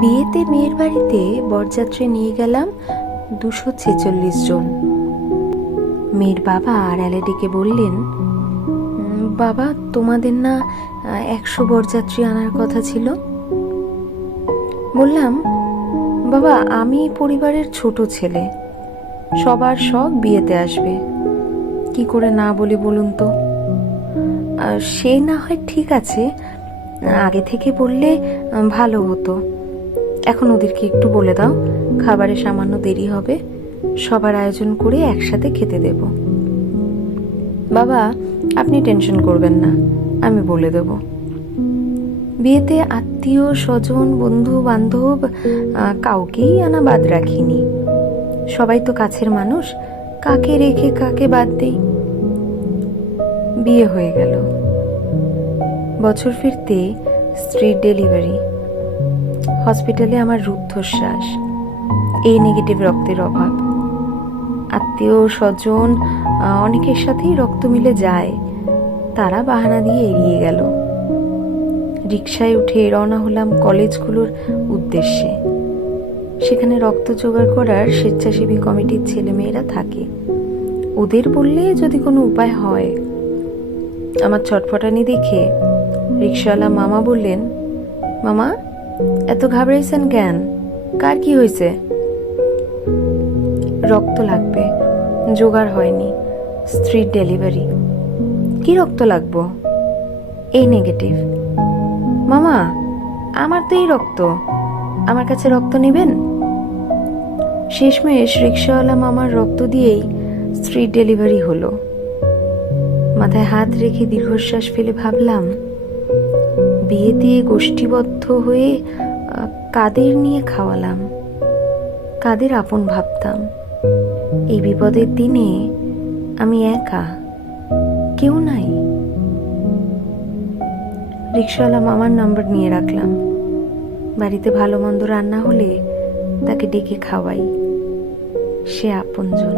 বিয়েতে মেয়ের বাড়িতে বরযাত্রী নিয়ে গেলাম 246 জন। মেয়ের বাবা আড়ালে ডেকে বললেন, বাবা তোমাদের না 100 বরযাত্রী আনার কথা ছিল? বললাম, বাবা আমি পরিবারের ছোট ছেলে, সবার শখ বিয়েতে আসবে, কি করে না বলি বলুন তো? সে না হয় ঠিক আছে, আগে থেকে বললে ভালো হতো। এখন ওদেরকে একটু বলে দাও, খাবারে সামান্য দেরি হবে, সবার আয়োজন করে একসাথে খেতে দেব। বাবা আপনি টেনশন করবেন না, আমি বলে দেব। বিয়েতে আত্মীয় স্বজন বন্ধু বান্ধব কাউকেই আনা বাদ রাখিনি। সবাই তো কাছের মানুষ, কাকে রেখে কাকে বাদ দেই। বিয়ে হয়ে গেল। বছর ফিরতে স্ত্রীর ডেলিভারি। হসপিটালে আমার রুদ্ধশ্বাস, এই নেগেটিভ রক্তের অভাব। আত্মীয় স্বজন অনেকের সাথেই রক্ত মিলে যায়, তারা বাহানা দিয়ে এড়িয়ে গেল। রিকশায় উঠে রওনা হলাম কলেজগুলোর উদ্দেশ্যে। সেখানে রক্ত জোগাড় করার স্বেচ্ছাসেবী কমিটির ছেলেমেয়েরা থাকে, ওদের বললে যদি কোনো উপায় হয়। আমার ছটফটানি দেখে রিকশাওয়ালা মামা বললেন, মামা এত ঘাবড়াইছেন কেন, কার কি হয়েছে? রক্ত লাগবে, জোগাড় হয়নি, স্ত্রীর ডেলিভারি। কি রক্ত লাগবো? এই নেগেটিভ। মামা আমার তো এই রক্ত, আমার কাছে রক্ত নেবেন? শেষমেশ রিকশাওয়ালা মামার রক্ত দিয়েই স্ত্রীর ডেলিভারি হলো। মাথায় হাত রেখে দীর্ঘশ্বাস ফেলে ভাবলাম, বিয়ে দিয়ে গোষ্ঠীবদ্ধ হয়ে কাদের নিয়ে খাওয়ালাম, কাদের আপন ভাবতাম। এই বিপদের দিনে আমি একা, কেউ নাই। রিকশাওয়ালা মামার নাম্বার নিয়ে রাখলাম। বাড়িতে ভালো মন্দ রান্না হলে তাকে ডেকে খাওয়াই, সে আপনজন।